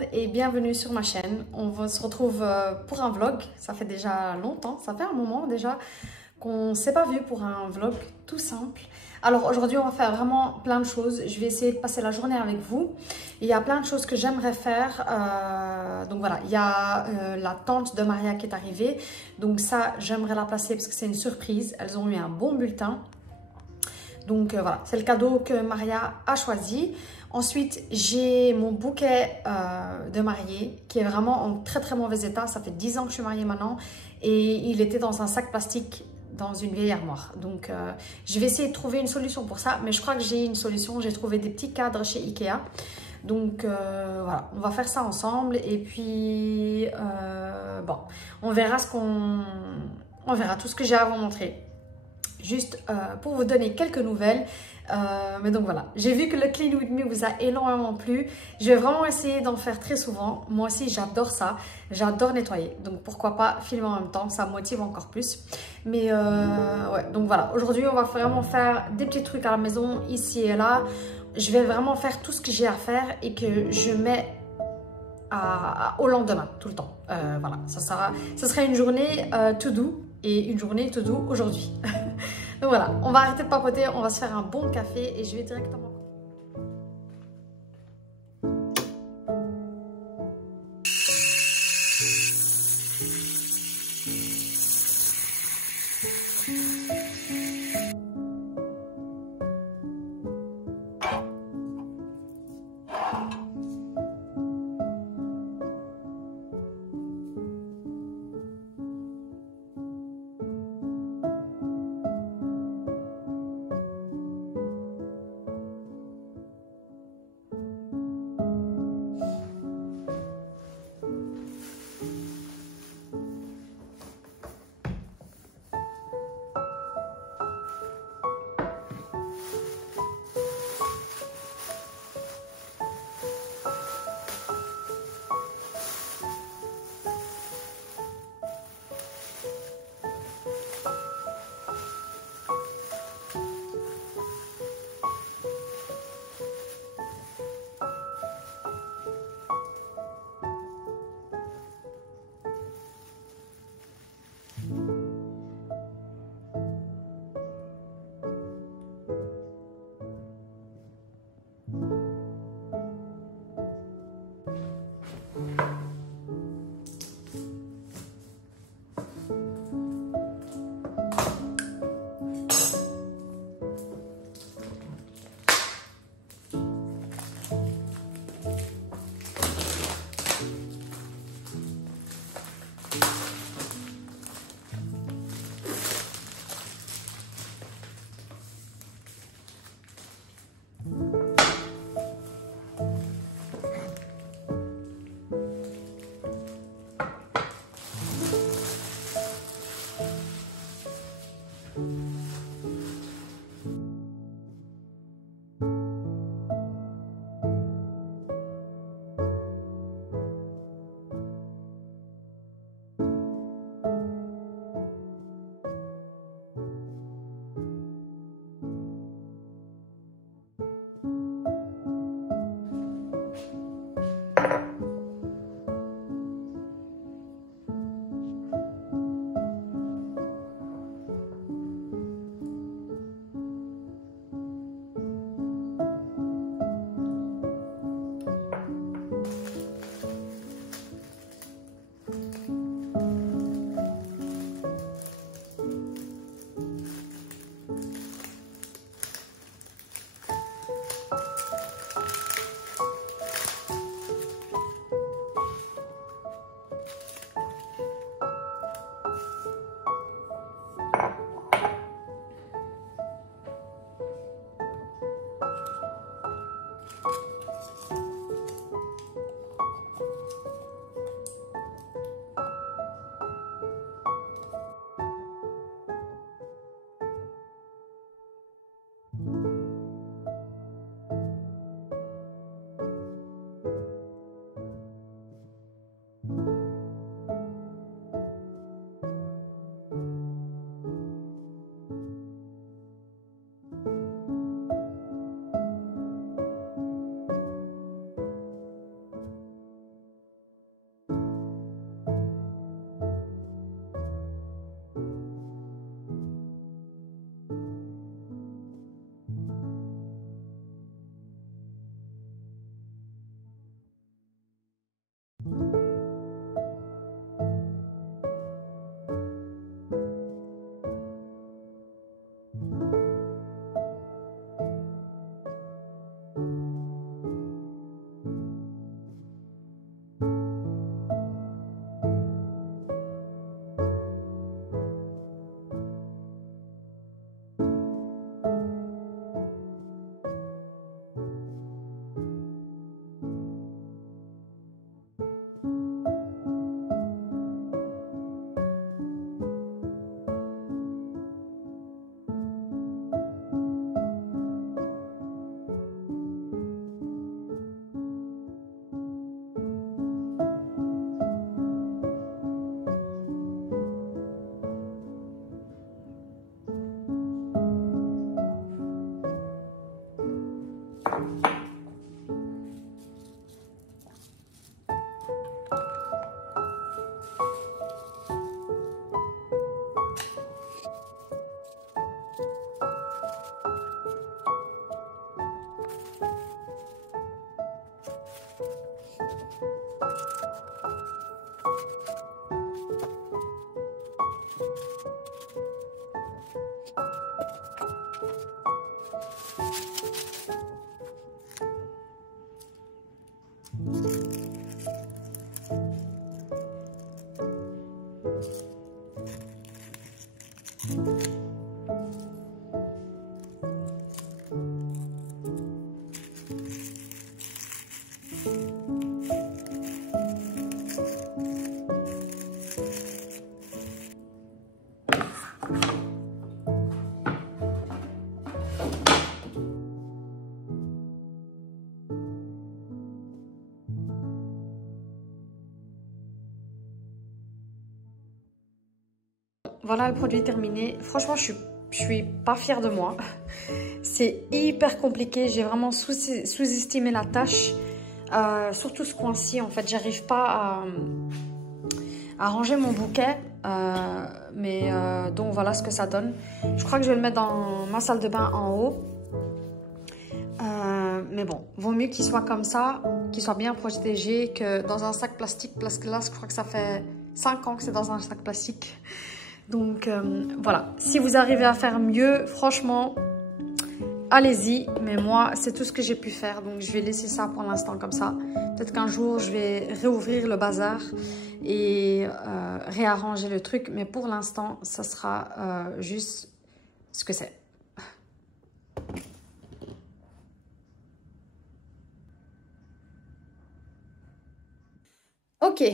monde et bienvenue sur ma chaîne. Se retrouve pour un vlog. Ça fait déjà longtemps, ça fait un moment déjà qu'on ne s'est pas vu pour un vlog tout simple. Alors aujourd'hui on va faire vraiment plein de choses. Je vais essayer de passer la journée avec vous. Il y a plein de choses que j'aimerais faire. Donc voilà, il y a la tante de Maria qui est arrivée. Donc ça j'aimerais la placer parce que c'est une surprise. Elles ont eu un bon bulletin. Donc voilà, c'est le cadeau que Maria a choisi. Ensuite, j'ai mon bouquet de mariée qui est vraiment en très très mauvais état. Ça fait 10 ans que je suis mariée maintenant et il était dans un sac plastique dans une vieille armoire. Donc je vais essayer de trouver une solution pour ça, mais je crois que j'ai une solution. J'ai trouvé des petits cadres chez Ikea. Donc voilà, on va faire ça ensemble et puis bon, on verra on verra tout ce que j'ai à vous montrer. Juste pour vous donner quelques nouvelles. Mais donc voilà, j'ai vu que le Clean With Me vous a énormément plu. Je vais vraiment essayer d'en faire très souvent. Moi aussi, j'adore ça. J'adore nettoyer. Donc pourquoi pas filmer en même temps, ça me motive encore plus. Mais ouais, donc voilà. Aujourd'hui, on va vraiment faire des petits trucs à la maison, ici et là. Je vais vraiment faire tout ce que j'ai à faire et que je mets au lendemain, tout le temps. Voilà, ça sera une journée to do et une journée to do aujourd'hui. Donc voilà, on va arrêter de papoter, on va se faire un bon café et je vais directement... Voilà le produit terminé. Franchement, je suis pas fière de moi. C'est hyper compliqué. J'ai vraiment sous-estimé la tâche. Surtout ce coin-ci, en fait, j'arrive pas à ranger mon bouquet. Donc voilà ce que ça donne. Je crois que je vais le mettre dans ma salle de bain en haut. Mais bon, vaut mieux qu'il soit comme ça, qu'il soit bien protégé que dans un sac plastique. Parce que là, je crois que ça fait 5 ans que c'est dans un sac plastique. Donc voilà, si vous arrivez à faire mieux, franchement, allez-y. Mais moi, c'est tout ce que j'ai pu faire. Donc je vais laisser ça pour l'instant comme ça. Peut-être qu'un jour, je vais réouvrir le bazar et réarranger le truc. Mais pour l'instant, ça sera juste ce que c'est. Ok,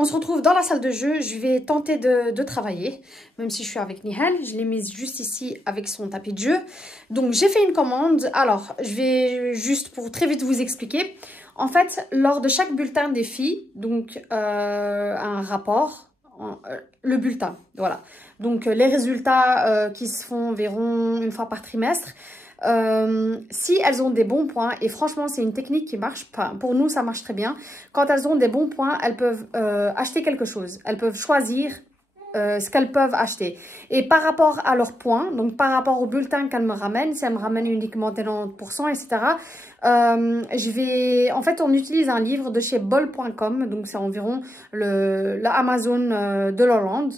on se retrouve dans la salle de jeu. Je vais tenter de travailler, même si je suis avec Nihal. Je l'ai mise juste ici avec son tapis de jeu. Donc, j'ai fait une commande. Alors, je vais juste pour très vite vous expliquer. En fait, lors de chaque bulletin des filles, donc un rapport, le bulletin, voilà. Donc, les résultats qui se font environ une fois par trimestre. Si elles ont des bons points, et franchement c'est une technique qui marche, pour nous ça marche très bien, quand elles ont des bons points, elles peuvent acheter quelque chose, elles peuvent choisir ce qu'elles peuvent acheter. Et par rapport à leurs points, donc par rapport au bulletin qu'elles me ramènent, si elles me ramènent uniquement 90%, etc., en fait on utilise un livre de chez bol.com, donc c'est environ la Amazon de l'Hollande.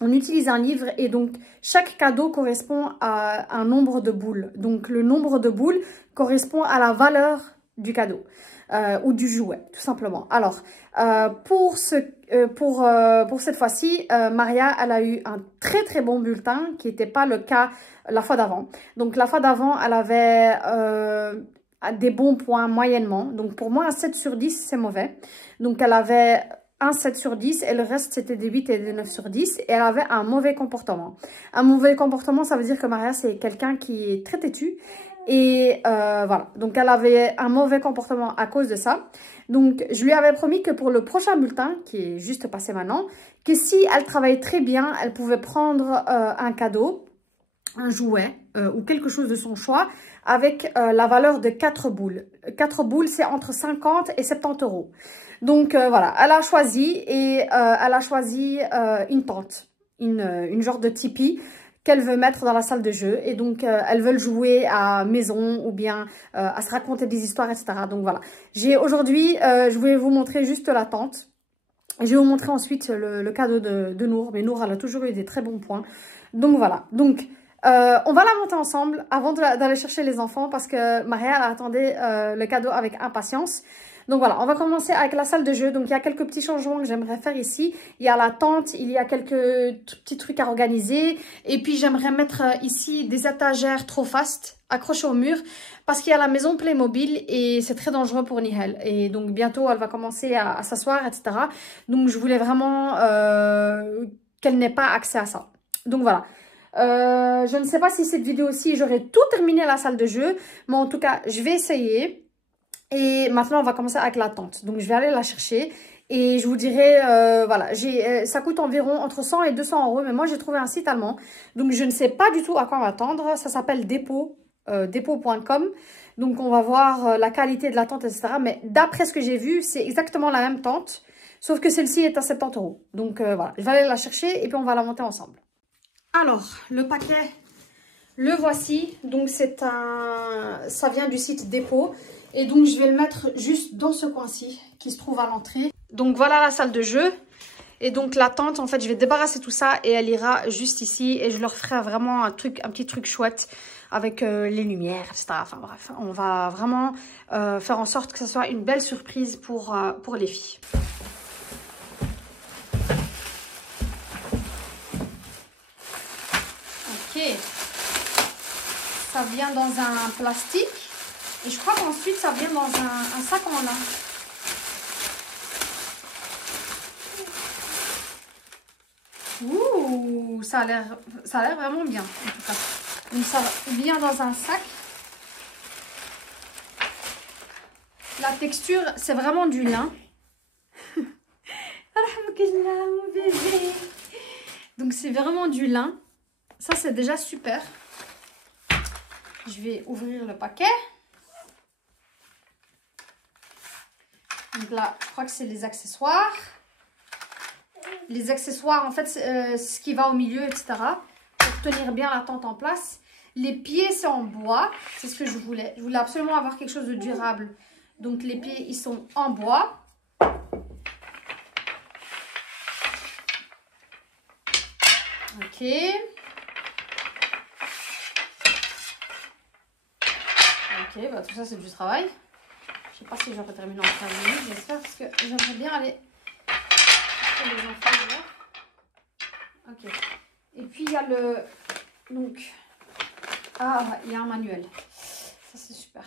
On utilise un livre et donc chaque cadeau correspond à un nombre de boules. Donc le nombre de boules correspond à la valeur du cadeau ou du jouet, tout simplement. Alors, pour cette fois-ci, Maria, elle a eu un très très bon bulletin qui n'était pas le cas la fois d'avant. Donc la fois d'avant, elle avait des bons points moyennement. Donc pour moi, un 7 sur 10, c'est mauvais. Donc elle avait un 7 sur 10 et le reste c'était des 8 et des 9 sur 10 et elle avait un mauvais comportement. Un mauvais comportement, ça veut dire que Maria c'est quelqu'un qui est très têtu et voilà. Donc elle avait un mauvais comportement à cause de ça. Donc je lui avais promis que pour le prochain bulletin qui est juste passé maintenant, que si elle travaillait très bien, elle pouvait prendre un cadeau, un jouet ou quelque chose de son choix avec la valeur de 4 boules. 4 boules c'est entre 50 et 70 euros. Donc voilà, elle a choisi et elle a choisi une tente, une genre de tipi qu'elle veut mettre dans la salle de jeu. Et donc elles veulent jouer à maison ou bien à se raconter des histoires, etc. Donc voilà, aujourd'hui, je vais vous montrer juste la tente. Je vais vous montrer ensuite le cadeau de Nour. Mais Nour, elle a toujours eu des très bons points. Donc voilà, donc on va la monter ensemble avant d'aller chercher les enfants parce que Maria elle attendait le cadeau avec impatience. Donc voilà, on va commencer avec la salle de jeu. Donc il y a quelques petits changements que j'aimerais faire ici. Il y a la tente, il y a quelques petits trucs à organiser. Et puis j'aimerais mettre ici des étagères trop fast accrochées au mur parce qu'il y a la maison Playmobil et c'est très dangereux pour Nihal. Et donc bientôt elle va commencer à s'asseoir, etc. Donc je voulais vraiment qu'elle n'ait pas accès à ça. Donc voilà. Je ne sais pas si cette vidéo-ci, j'aurai tout terminé la salle de jeu. Mais en tout cas, je vais essayer. Et maintenant, on va commencer avec la tente. Donc, je vais aller la chercher. Et je vous dirai, voilà, ça coûte environ entre 100 et 200 euros. Mais moi, j'ai trouvé un site allemand. Donc, je ne sais pas du tout à quoi m'attendre. Ça s'appelle dépôt.com. Donc, on va voir la qualité de la tente, etc. Mais d'après ce que j'ai vu, c'est exactement la même tente. Sauf que celle-ci est à 70 euros. Donc, voilà, je vais aller la chercher et puis on va la monter ensemble. Alors, le paquet, le voici. Donc, ça vient du site Dépôt. Et donc, je vais le mettre juste dans ce coin-ci qui se trouve à l'entrée. Donc, voilà la salle de jeu. Et donc, la tente, en fait, je vais débarrasser tout ça et elle ira juste ici. Et je leur ferai vraiment un petit truc chouette avec les lumières, etc. Enfin bref, on va vraiment faire en sorte que ce soit une belle surprise pour les filles. Ok, ça vient dans un plastique et je crois qu'ensuite ça vient dans un sac en lin. Ouh, ça a l'air vraiment bien en tout cas. Donc ça vient dans un sac. La texture, c'est vraiment du lin. Mon bébé. Donc c'est vraiment du lin. Ça c'est déjà super. Je vais ouvrir le paquet. Donc là, je crois que c'est les accessoires. Les accessoires, en fait, ce qui va au milieu, etc. Pour tenir bien la tente en place. Les pieds, c'est en bois. C'est ce que je voulais. Je voulais absolument avoir quelque chose de durable. Donc, les pieds, ils sont en bois. Ok. Ok, bah tout ça, c'est du travail. Je sais pas si j'aurai terminé en 15 minutes. J'espère parce que j'aimerais bien aller... les enfants, ok. Et puis il y a le donc il y a un manuel. Ça c'est super.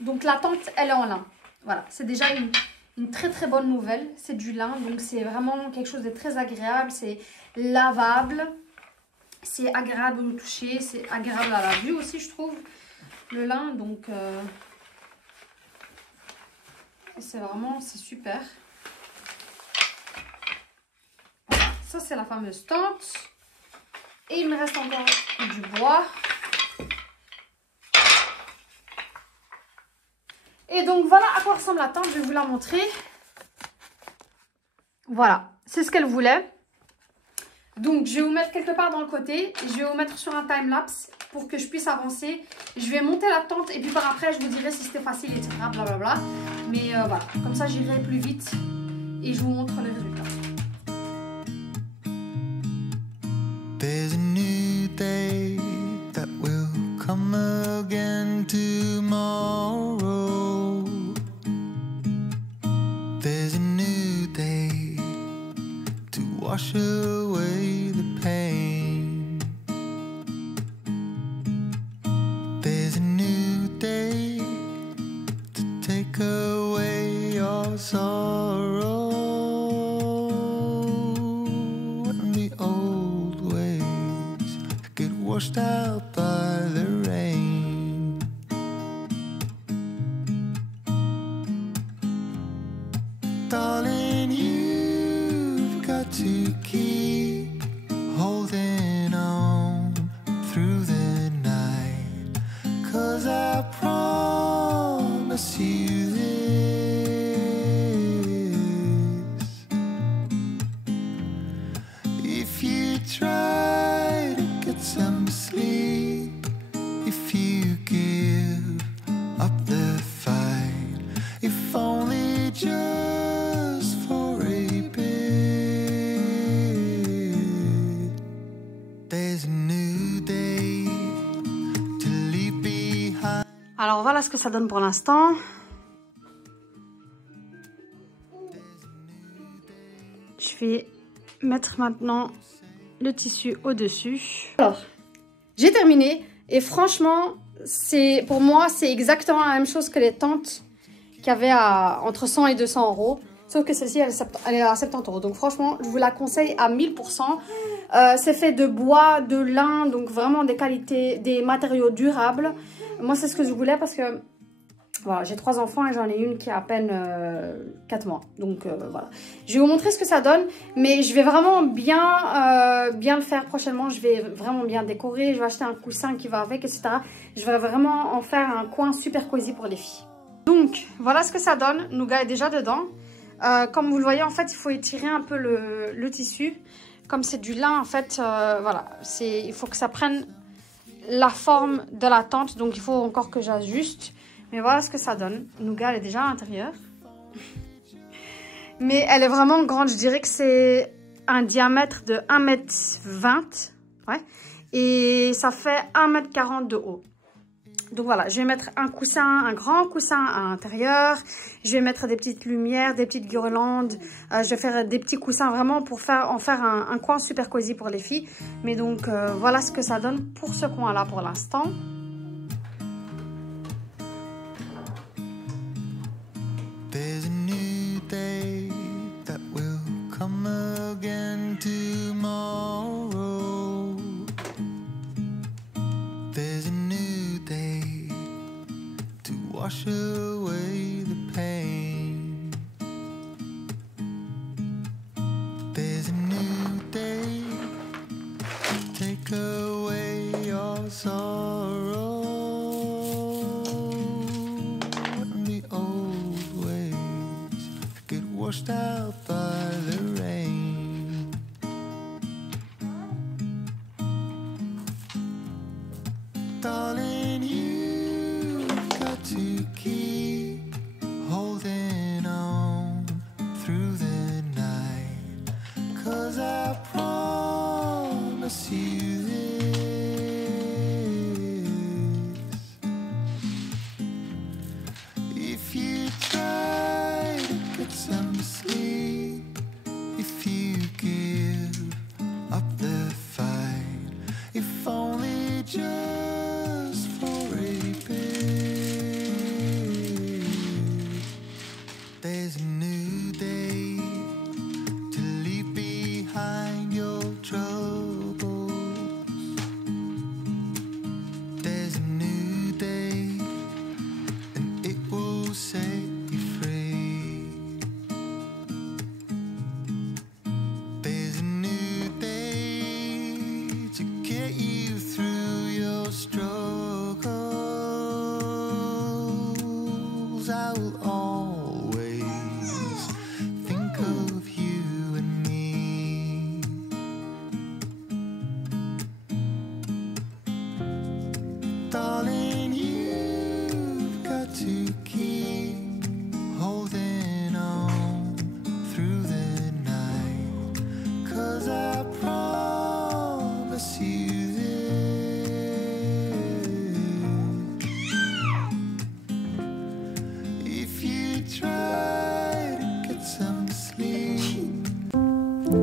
Donc la tente elle est en lin. Voilà, c'est déjà une très très bonne nouvelle. C'est du lin, donc c'est vraiment quelque chose de très agréable. C'est lavable, c'est agréable au toucher, c'est agréable à la vue aussi je trouve. Le lin, donc c'est super. Ça, c'est la fameuse tente. Et il me reste encore du bois. Et donc, voilà à quoi ressemble la tente. Je vais vous la montrer. Voilà, c'est ce qu'elle voulait. Donc, je vais vous mettre quelque part dans le côté. Je vais vous mettre sur un time-lapse pour que je puisse avancer. Je vais monter la tente et puis par après, je vous dirai si c'était facile, etc. Blablabla. Mais voilà, comme ça, j'irai plus vite et je vous montre le résultat. There's a new day that will come again tomorrow. There's a new day to wash away the pain. There's a new day to take away your sorrow. Washed out by the rain. Darling, you've got to keep holding on through the night, 'cause I promise you this: if you try to get some sleep, if you give up the fight, if only just for a bit. There's a new day to leave behind. Alors voilà ce que ça donne pour l'instant. Je vais mettre maintenant le tissu au-dessus. Alors, j'ai terminé et franchement, pour moi, c'est exactement la même chose que les tentes qu'il y avait entre 100 et 200 €. Sauf que celle-ci, elle est à 70 €. Donc franchement, je vous la conseille à 1000%. C'est fait de bois, de lin, donc vraiment des qualités, des matériaux durables. Moi, c'est ce que je voulais parce que voilà, j'ai 3 enfants et j'en ai une qui a à peine 4 mois. Donc voilà. Je vais vous montrer ce que ça donne. Mais je vais vraiment bien le faire prochainement. Je vais vraiment bien décorer. Je vais acheter un coussin qui va avec, etc. Je vais vraiment en faire un coin super cosy pour les filles. Donc voilà ce que ça donne. Nougat est déjà dedans. Comme vous le voyez, en fait, il faut étirer un peu le tissu. Comme c'est du lin, en fait, voilà. Il faut que ça prenne la forme de la tente. Donc il faut encore que j'ajuste. Mais voilà ce que ça donne. Nougat, elle est déjà à l'intérieur. Mais elle est vraiment grande. Je dirais que c'est un diamètre de 1,20 m. Ouais. et ça fait 1,40 m de haut. Donc voilà, je vais mettre un coussin, un grand coussin à l'intérieur. Je vais mettre des petites lumières, des petites guirlandes. Je vais faire des petits coussins vraiment pour en faire un coin super cosy pour les filles. Mais donc voilà ce que ça donne pour ce coin-là pour l'instant. There's a new day that will come again tomorrow. There's a new day to wash away the pain. There's a new day to take away your sorrow. And the old ways get washed out by the rain. Darling, you've got to keep holding on through the night, 'cause I promise you this: if you try to get some sleep, if you give up the fight, if only just for a bit. There's a new day to leave behind your troubles. There's a new day and it will set you free. There's a new day to get you through your struggles. I will always think of you and me. Darling, you've got to keep holding on through the night, 'cause I promise you this: if you try to get some sleep.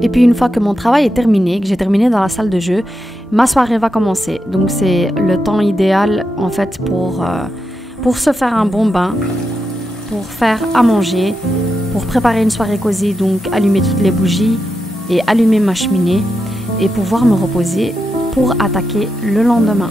Et puis une fois que mon travail est terminé, que j'ai terminé dans la salle de jeu, ma soirée va commencer. Donc c'est le temps idéal en fait pour se faire un bon bain, pour faire à manger, pour préparer une soirée cosy, donc allumer toutes les bougies et allumer ma cheminée et pouvoir me reposer pour attaquer le lendemain.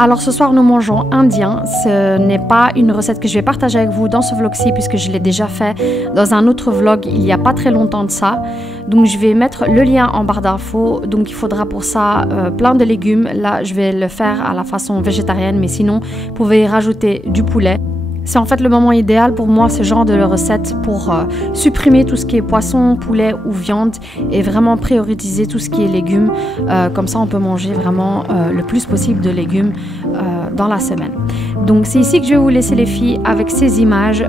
Alors ce soir nous mangeons indien, ce n'est pas une recette que je vais partager avec vous dans ce vlog-ci puisque je l'ai déjà fait dans un autre vlog il n'y a pas très longtemps de ça. Donc je vais mettre le lien en barre d'infos, donc il faudra pour ça plein de légumes. Là je vais le faire à la façon végétarienne mais sinon vous pouvez y rajouter du poulet. C'est en fait le moment idéal pour moi, ce genre de recette, pour supprimer tout ce qui est poisson, poulet ou viande et vraiment prioriser tout ce qui est légumes. Comme ça, on peut manger vraiment le plus possible de légumes dans la semaine. Donc, c'est ici que je vais vous laisser les filles avec ces images.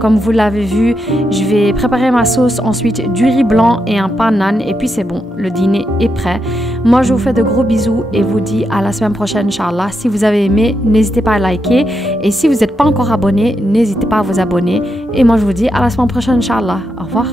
Comme vous l'avez vu, je vais préparer ma sauce, ensuite du riz blanc et un pain naan et puis c'est bon, le dîner est prêt. Moi, je vous fais de gros bisous et vous dis à la semaine prochaine, Inch'Allah. Si vous avez aimé, n'hésitez pas à liker et si vous n'êtes pas encore abonné, n'hésitez pas à vous abonner. Et moi, je vous dis à la semaine prochaine, Inch'Allah. Au revoir.